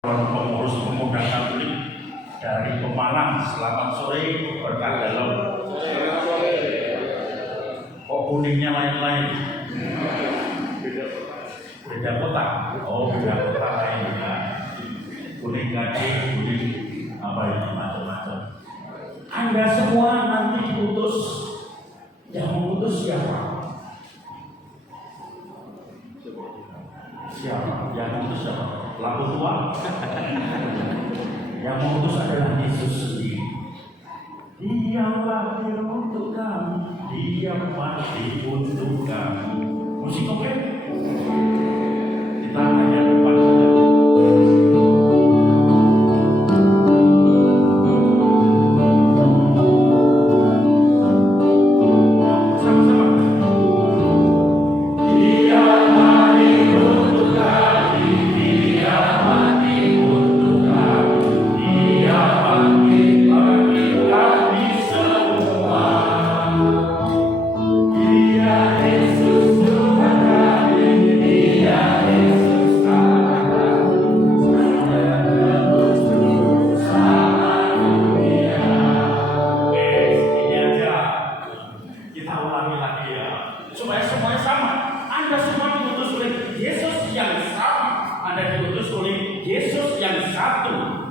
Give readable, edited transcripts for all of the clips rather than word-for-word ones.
Pengurus pemuda Katolik dari Pemalang, selamat sore, berkat dalam. Kok kuningnya lain-lain? Beda kota. Oh, beda kota lain. Kuning gading, kuning apa itu macam-macam. Anda semua nanti diutus. Yang mengutus siapa? Siapa? Yang mengutus siapa? Lalu tua. Yang mengutus adalah Yesus sendiri. Dia lahir untuk kami, Dia mati untuk kami. Musik oke? Kita hanya depan saja.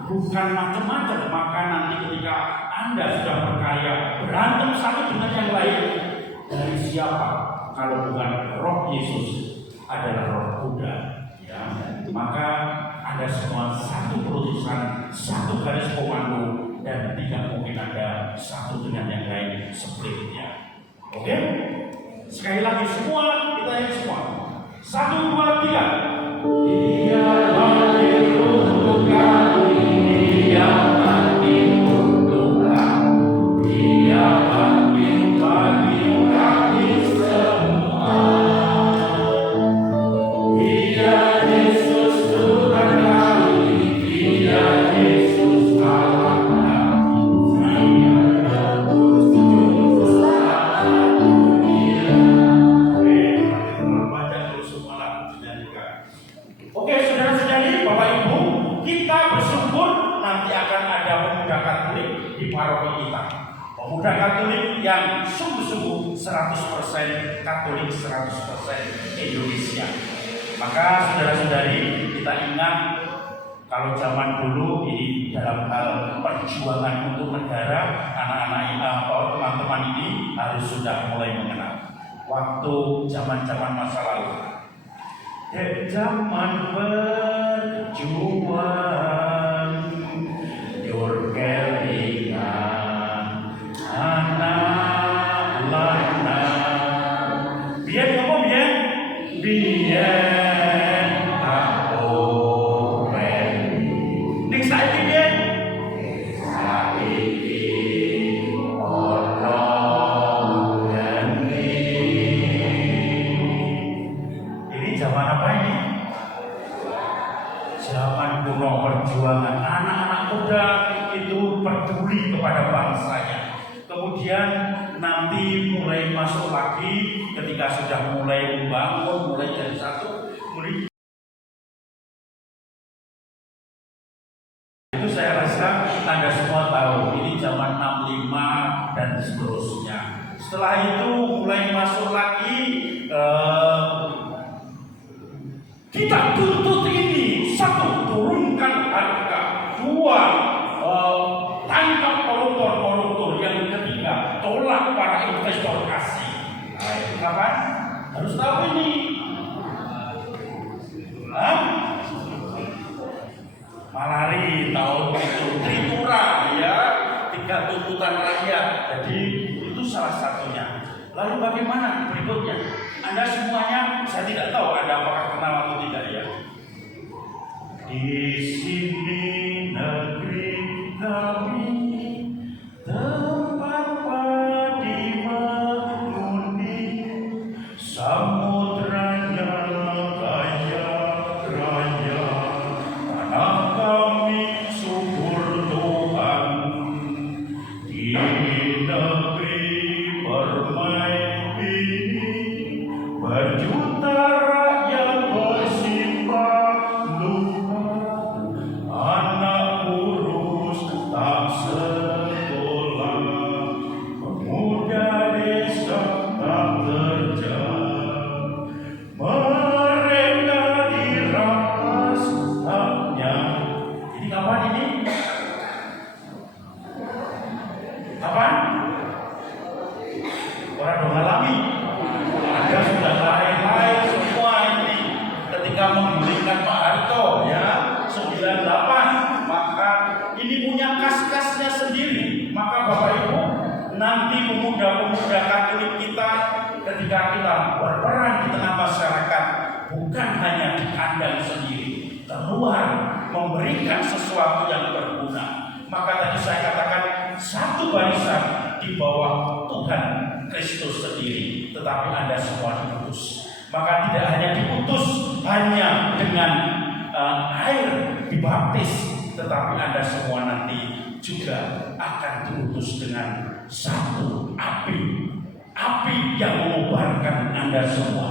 Bukan macam-macam, maka nanti ketika Anda sudah berkarya berantem satu dengan yang lain, dari siapa kalau bukan Roh Yesus adalah Roh Buddha, ya. Maka Anda semua satu keputusan, satu garis komando, dan tidak mungkin ada satu dengan yang lain splitnya. Oke? Sekali lagi semua, kita yang semua. 1, 2, 3. Dia lahir untuk kami. Dia mati untuk kami, Dia bagi kami semua. Dia Yesus Tuhan kami, Dia Yesus Allah kami, Dia Tebus Juru Selamat dunia. Baca terus semua lagu dinyanyikan. Oke, saudara-saudari, Bapak Ibu, kita bersyukur nanti akan ada pemuda Katolik di paroki kita. Pemuda Katolik yang sungguh-sungguh 100% Katolik, 100% Indonesia. Maka saudara-saudari, kita ingat kalau zaman dulu ini dalam hal perjuangan untuk negara, anak-anak atau teman-teman ini harus sudah mulai mengenal. Waktu zaman-zaman masa lalu, zaman berjuang, your kelingan anak lanang. Biar ngomong biar, biar aku beli. Ning saiki biar, saiki ono geni. Ini zaman apa ini? Zaman kuno perjuangan. Anak-anak muda itu peduli kepada bangsanya. Kemudian nanti mulai masuk lagi ketika sudah mulai membangun, mulai jadi satu, mulai itu saya rasa Anda semua tahu ini zaman 65 dan seterusnya. Setelah itu mulai masuk lagi kita tuntut ini, 1, turunkan harga, 2, tangkap koruptor, yang ketiga, tolak para investor asing. Nah, itu kapan? Harus tahu ini. Malari tahun itu, Tripura, ya, 3 tuntutan rakyat. Jadi itu salah satunya. Lalu bagaimana berikutnya? Anda semuanya, saya tidak tahu Anda apakah kenal atau tidak ya. Di sini negeri kami, tempat padi mengundi, samudranya kaya raya, tanah kami subur Tuhan. Di negeri permai ini, berjuta rakyat bersimpah luka, pemuda-pemuda Katolik kita ketika kita berperan di tengah masyarakat, bukan hanya di kandang sendiri, keluar memberikan sesuatu yang berguna. Maka tadi saya katakan satu barisan di bawah Tuhan Kristus sendiri, tetapi Anda semua diutus. Maka tidak hanya diutus hanya dengan air dibaptis, tetapi Anda semua nanti juga akan diutus dengan satu api yang mengobarkan Anda semua.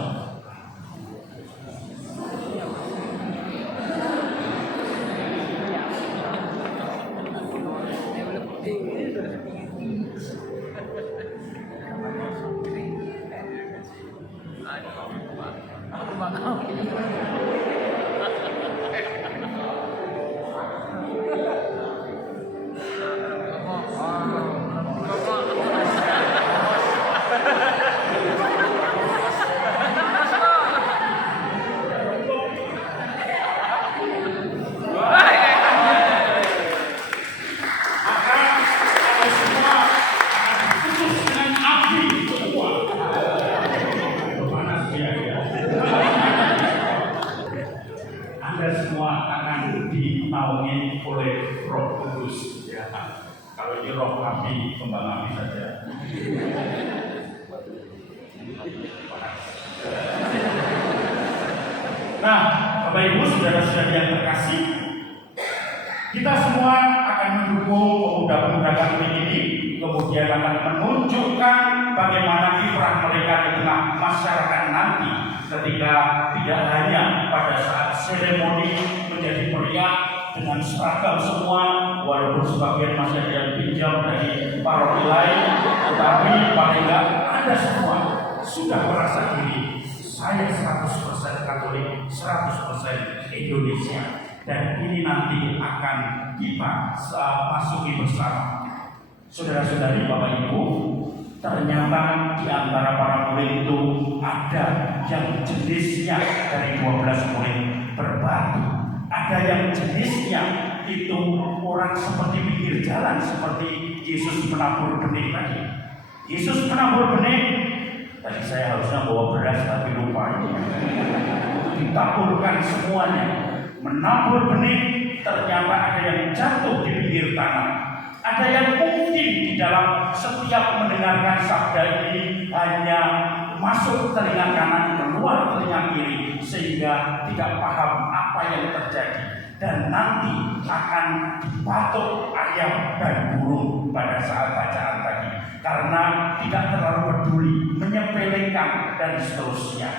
Oleh Roh Kudus, ya. Kalau ini roh api, kembang api saja. Nah, Bapak Ibu, saudara-saudara yang terkasih, kita semua akan mendukung pemuda-pemuda Katolik ini, kemudian akan menunjukkan bagaimana kiprah mereka di tengah masyarakat nanti, ketika tidak hanya pada saat seremoni menjadi meriah dengan seragam semua, walaupun sebagian masih ada yang pinjam dari paroki lain, tetapi paling enggak Anda semua sudah merasa diri saya 100% Katolik, 100% Indonesia, dan ini nanti akan kita masuki bersama. Saudara-saudari, Bapak Ibu, ternyata di antara para murid itu ada yang jenisnya dari 12 murid berbatu. Ada yang jenisnya itu orang seperti pinggir jalan, seperti Yesus menabur benih tadi. Yesus menabur benih, tadi saya harusnya bawa beras tapi lupa ini. Ditaburkan semuanya, menabur benih, ternyata ada yang jatuh di pinggir tanah. Ada yang mungkin di dalam setiap mendengarkan sabda ini hanya masuk telinga kanan, keluar telinga kiri, sehingga tidak paham apa yang terjadi, dan nanti akan dipatuk ayam dan burung pada saat bacaan tadi, karena tidak terlalu peduli, menyepelekan dan seterusnya.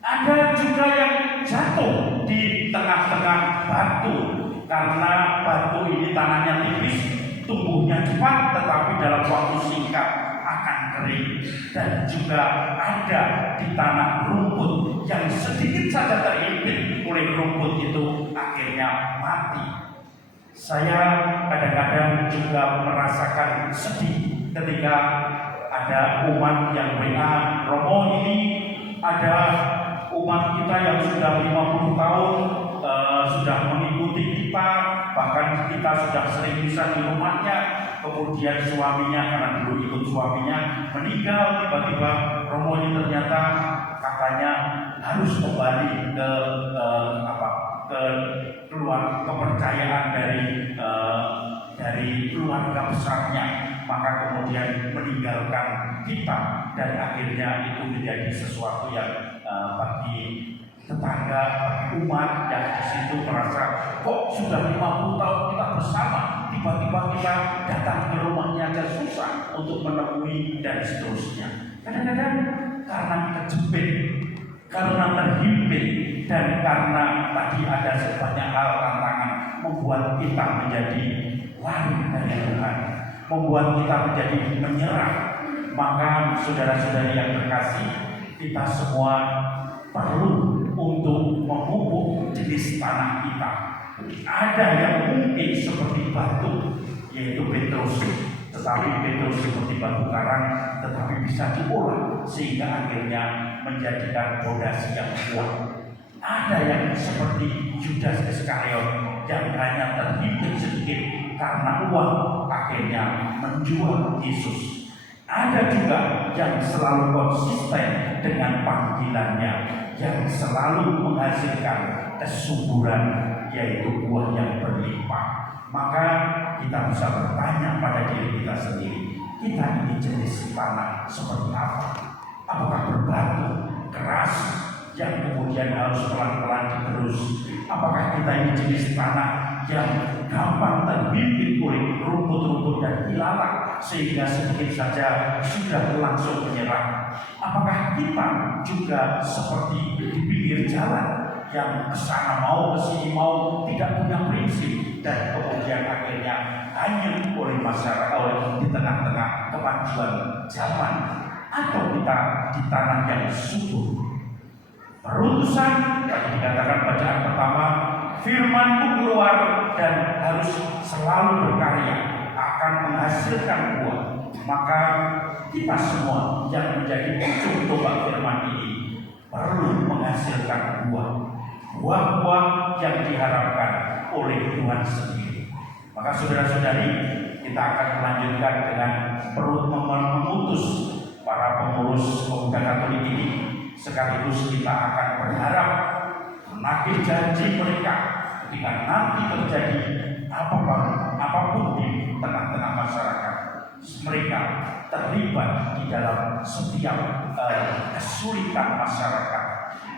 Ada juga yang jatuh di tengah-tengah batu, karena batu ini tanahnya tipis, tumbuhnya cepat, tetapi dalam waktu singkat akan kering. Dan juga ada di tanah rumput yang sedikit saja terhimpit oleh rumput itu, akhirnya mati. Saya kadang-kadang juga merasakan sedih ketika ada umat yang WA, Romo ini ada umat kita yang sudah 50 tahun sudah mengikuti kita, bahkan kita sudah sering bisa di rumahnya, kemudian suaminya, karena dulu ikut suaminya, meninggal, tiba-tiba Romo ini ternyata katanya harus kembali ke kepercayaan dari keluarga besarnya, maka kemudian meninggalkan kita, dan akhirnya itu menjadi sesuatu yang bagi tetangga, bagi umat yang di situ merasa kok sudah 50 tahun kita bersama, tiba-tiba kita datang ke rumahnya aja susah untuk menemui dan seterusnya. Kadang-kadang karena kejepit, karena terhimpit, dan karena tadi ada sebanyak hal tantangan membuat kita menjadi lari dari Tuhan, membuat kita menjadi menyerah. Maka saudara-saudari yang terkasih, kita semua perlu untuk memupuk jenis tanah kita. Ada yang mungkin seperti batu, yaitu Petrus, tetapi Petrus seperti batu karang, tetapi bisa diolah sehingga akhirnya menjadikan fondasi yang kuat. Ada yang seperti Judas Iskariot yang hanya terhimpit sedikit karena uang, akhirnya menjual Yesus. Ada juga yang selalu konsisten dengan panggilannya, yang selalu menghasilkan kesuburan, yaitu buah yang berlimpah. Maka kita bisa bertanya pada diri kita sendiri, kita ini jenis tanah seperti apa? Apakah berbatu, keras, yang kemudian harus pelan-pelan diterus? Apakah kita ini jenis tanah yang gampang terbimbing oleh rumput-rumput dan ilalang sehingga sedikit saja sudah langsung menyerah? Apakah kita juga seperti di pinggir jalan yang kesana mau kesini mau, tidak punya prinsip, dan kemudian akhirnya hanyut oleh masyarakat di tengah-tengah kemajuan zaman? Atau kita di tanah yang subur? Perutusan tadi dikatakan bacaan pertama, firman-Mu keluar dan harus selalu berkarya, akan menghasilkan buah. Maka kita semua yang menjadi ujung tombak firman ini perlu menghasilkan buah-buah yang diharapkan oleh Tuhan sendiri. Maka saudara-saudari, kita akan melanjutkan dengan perlu memutus para pengurus pemuda Katolik ini. Sekaligus kita akan berharap menagih janji mereka ketika nanti terjadi apapun di tengah-tengah masyarakat, mereka terlibat di dalam setiap kesulitan masyarakat,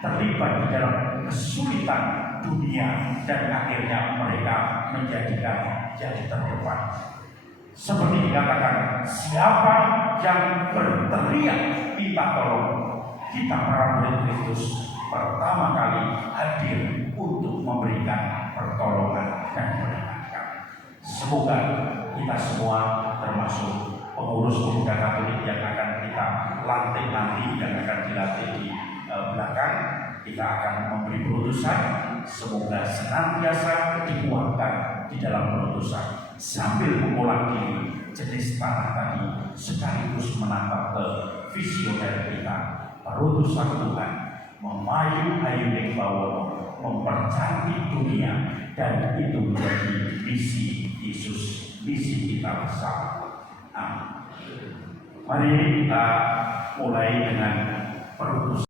terlibat di dalam kesulitan dunia, dan akhirnya mereka menjadikan jadi terdepan. Seperti dikatakan, siapa yang berteriak minta tolong, kita para murid Kristus pertama kali hadir untuk memberikan pertolongan dan mendengarkan. Semoga kita semua, termasuk pengurus pemuda Katolik yang akan kita lantik nanti, yang akan dilatih di belakang, kita akan memberi perutusan. Semoga senantiasa dikuatkan di dalam perutusan sambil mengolah diri jenis tanah tadi, sekaligus menatap ke visioner kita, perutusan Tuhan, memayu-ayu bawono, mempercantik dunia, dan itu menjadi misi Yesus, misi kita bersama. Amin. Mari kita mulai dengan perutusan.